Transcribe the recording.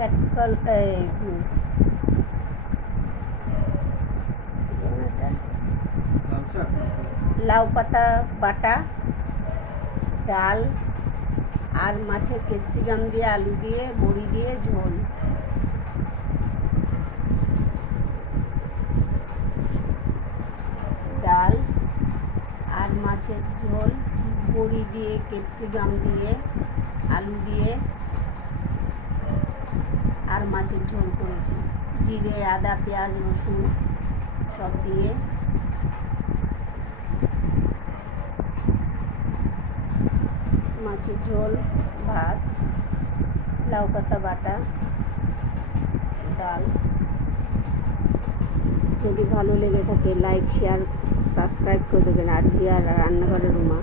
ভ্যাটকল লাউ পাতা বাটা, ডাল আর মাছের ক্যাপসিকাম দিয়ে, আলু দিয়ে, বড়ি দিয়ে ঝোল। ডাল আর মাছের ঝোল, বড়ি দিয়ে, ক্যাপসিকাম দিয়ে, আলু দিয়ে আর মাছের ঝোল করেছি। জিরে, আদা, পেঁয়াজ, রসুন সব দিয়ে। মাছের ঝোল, ভাত, লাউ পাতা বাটা, ডাল। যদি ভালো লেগে থাকে লাইক, শেয়ার, সাবস্ক্রাইব করে দেবেন। আর জিয়ার রান্নাঘরের রুমা।